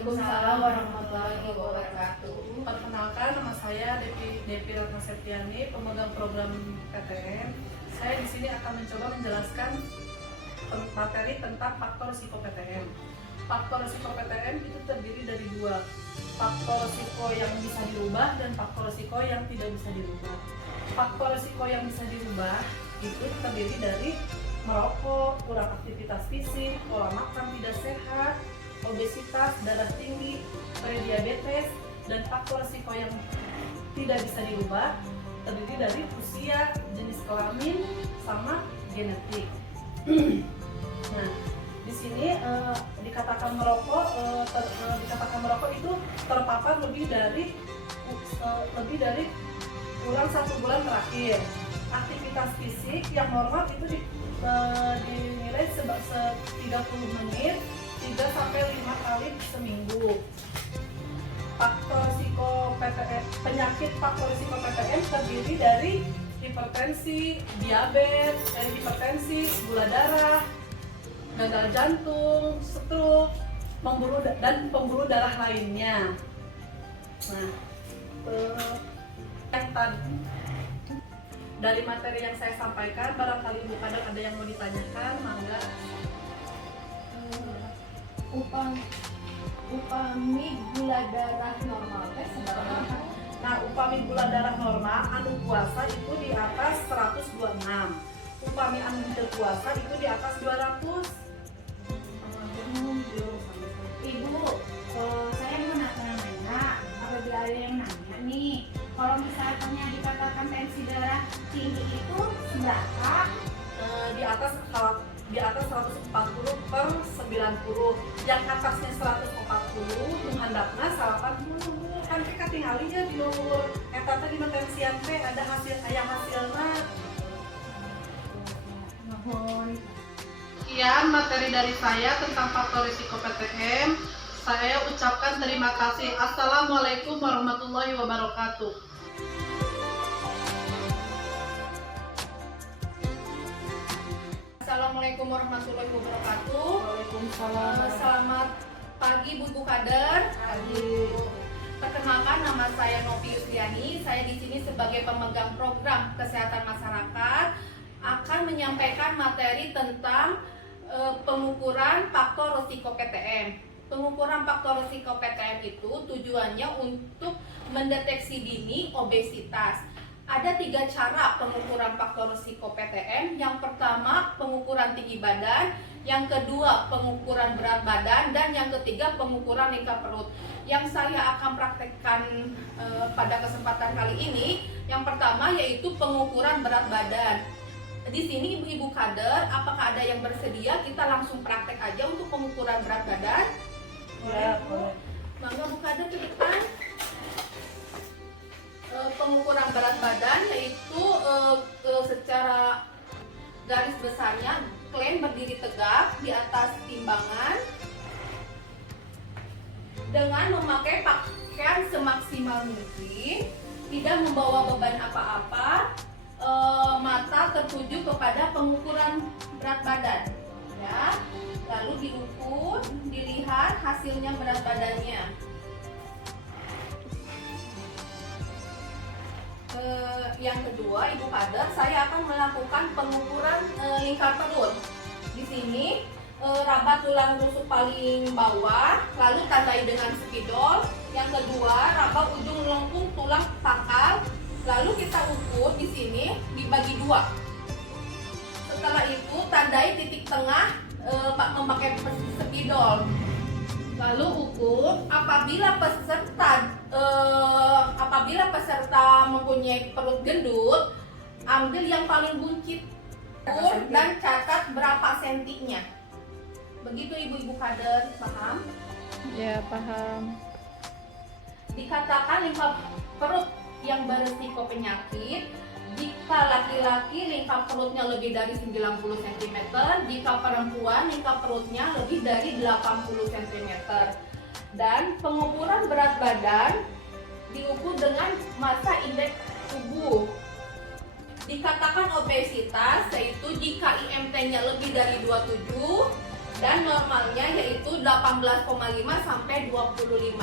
Waalaikumsalam warahmatullahi wabarakatuh. Perkenalkan, nama saya Devi Ratna Septiani, pemegang program PTM. Saya di sini akan mencoba menjelaskan materi tentang faktor risiko PTM. Faktor risiko PTM itu terdiri dari dua, faktor risiko yang bisa dirubah dan faktor risiko yang tidak bisa dirubah. Faktor risiko yang bisa dirubah itu terdiri dari merokok, kurang aktivitas fisik, pola makan tidak sehat, obesitas, darah tinggi, prediabetes, dan faktor risiko yang tidak bisa dirubah terdiri dari usia, jenis kelamin, sama genetik. Nah, di sini dikatakan merokok itu terpapar lebih dari kurang 1 bulan terakhir. Aktivitas fisik yang normal itu dinilai 30 menit 3-5 kali seminggu. Faktor risiko PTM, penyakit faktor risiko PTM terdiri dari hipertensi, diabetes, gula darah, gagal jantung, stroke, pembuluh darah lainnya. Nah, yang tadi dari materi yang saya sampaikan, barangkali Ibu Kader ada yang mau ditanyakan, mangga. Upami gula darah normal teh seberapa? Nah, upami gula darah normal anu puasa itu di atas 126. Upami anu teu puasa itu di atas 200. Ibu, saya mau nanya, apabila ada yang nanya nih, kalau misalnya dikatakan tensi darah tinggi itu seberapa? Di atas 140/90. Yang atasnya 140 handapna 80. Kan kita tinggalinya di nomor eta teh di tensian teh ada hasilna. Mohon. Sekian materi dari saya tentang faktor risiko PTM. Saya ucapkan terima kasih. Assalamualaikum warahmatullahi wabarakatuh. Assalamualaikum warahmatullahi wabarakatuh. Waalaikumsalam. Selamat pagi Bu Kader. Pagi. Perkenalkan, nama saya Novi Yusriani. Saya di sini sebagai pemegang program kesehatan masyarakat akan menyampaikan materi tentang pengukuran faktor risiko PTM. Pengukuran faktor risiko PTM itu tujuannya untuk mendeteksi dini obesitas. Ada 3 cara pengukuran faktor risiko PTM. Yang pertama, pengukuran tinggi badan. Yang kedua, pengukuran berat badan. Dan yang ketiga, pengukuran lingkar perut. Yang saya akan praktekkan pada kesempatan kali ini, yang pertama yaitu pengukuran berat badan. Di sini Ibu Kader, apakah ada yang bersedia? Kita langsung praktek aja untuk pengukuran berat badan. Ya, boleh. Mangga Bu Kader ke depan. Pengukuran berat badan yaitu secara garis besarnya klaim berdiri tegak di atas timbangan dengan memakai pakaian semaksimal mungkin, tidak membawa beban apa-apa, mata tertuju kepada pengukuran berat badan, ya. Lalu diukur, dilihat hasilnya berat badannya. Yang kedua, Ibu Kader, saya akan melakukan pengukuran lingkar perut. Di sini raba tulang rusuk paling bawah, lalu tandai dengan spidol. Yang kedua, raba ujung lengkung tulang pangkal, lalu kita ukur di sini dibagi 2. Setelah itu tandai titik tengah memakai spidol. Lalu ukur apabila peserta mempunyai perut gendut, ambil yang paling buncit dan catat berapa sentinya. Begitu Ibu Kader, paham? Ya, paham. Dikatakan lingkar perut yang berisiko penyakit jika laki-laki lingkar perutnya lebih dari 90 cm, jika perempuan lingkar perutnya lebih dari 80 cm. Dan pengukuran berat badan diukur dengan massa indeks tubuh. Dikatakan obesitas yaitu jika IMT-nya lebih dari 27, dan normalnya yaitu 18,5 sampai 25.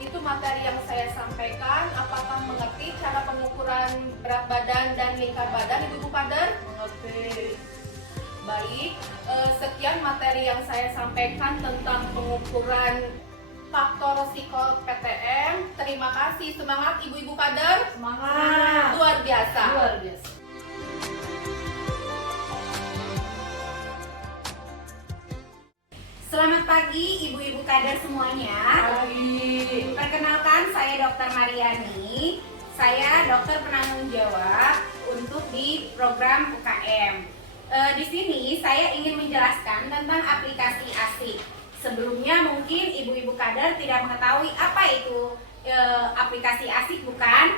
Itu materi yang saya sampaikan. Apakah mengerti cara pengukuran berat badan dan lingkar badan, Ibu-Ibu Kader? Mengerti. Baik, sekian materi yang saya sampaikan tentang pengukuran faktor risiko PTM. Terima kasih, semangat Ibu-Ibu Kader. Semangat. Luar biasa. Luar biasa. Selamat pagi Ibu-Ibu Kader semuanya. Pagi. Perkenalkan, saya Dr. Mariani. Saya dokter penanggung jawab untuk di program UKM. Di sini saya ingin menjelaskan tentang aplikasi ASIK. Sebelumnya mungkin Ibu-Ibu Kader tidak mengetahui apa itu aplikasi ASIK, bukan?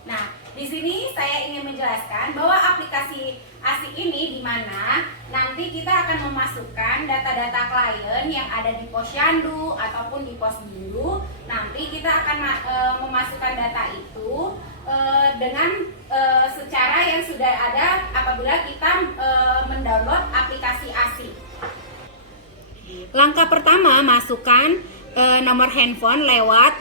Nah, di sini saya ingin menjelaskan bahwa aplikasi ASIK ini di mana nanti kita akan memasukkan data-data klien yang ada di Posyandu ataupun di Posbindu. Nanti kita akan memasukkan data itu dengan secara yang sudah ada apabila kita mendownload aplikasi ASIK. Langkah pertama, masukkan nomor handphone lewat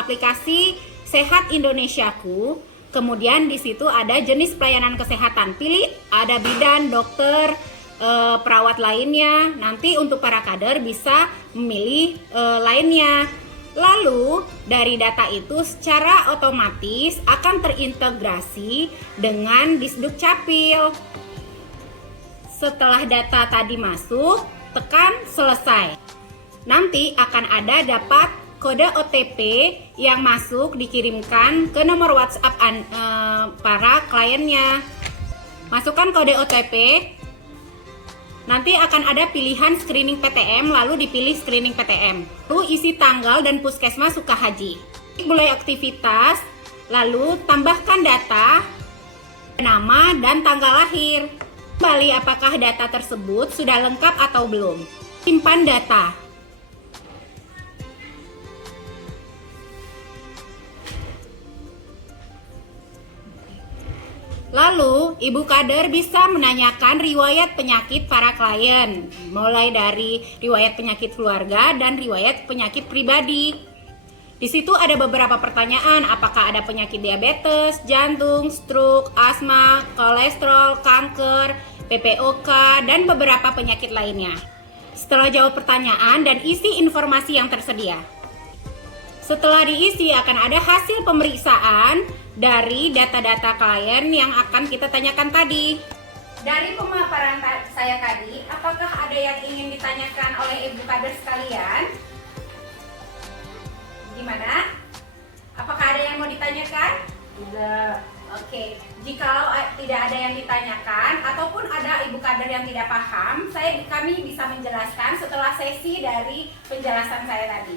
aplikasi Sehat Indonesiaku. Kemudian di situ ada jenis pelayanan kesehatan. Pilih ada bidan, dokter, perawat lainnya. Nanti untuk para kader bisa memilih lainnya. Lalu dari data itu secara otomatis akan terintegrasi dengan Disduk Capil. Setelah data tadi masuk, tekan selesai. Nanti akan ada dapat kode OTP yang masuk dikirimkan ke nomor WhatsApp para kliennya. Masukkan kode OTP. Nanti akan ada pilihan screening PTM, lalu dipilih screening PTM. Lalu isi tanggal dan puskesmas Sukahaji. Mulai aktivitas, lalu tambahkan data, nama dan tanggal lahir. Kembali apakah data tersebut sudah lengkap atau belum. Simpan data. Lalu, Ibu Kader bisa menanyakan riwayat penyakit para klien, mulai dari riwayat penyakit keluarga dan riwayat penyakit pribadi. Di situ ada beberapa pertanyaan, apakah ada penyakit diabetes, jantung, stroke, asma, kolesterol, kanker, PPOK, dan beberapa penyakit lainnya. Setelah jawab pertanyaan dan isi informasi yang tersedia. Setelah diisi akan ada hasil pemeriksaan dari data-data klien yang akan kita tanyakan tadi. Dari pemaparan saya tadi, apakah ada yang ingin ditanyakan oleh Ibu Kader sekalian? Gimana? Apakah ada yang mau ditanyakan? Tidak. Oke, jika tidak ada yang ditanyakan ataupun ada Ibu Kader yang tidak paham, kami bisa menjelaskan setelah sesi dari penjelasan saya tadi.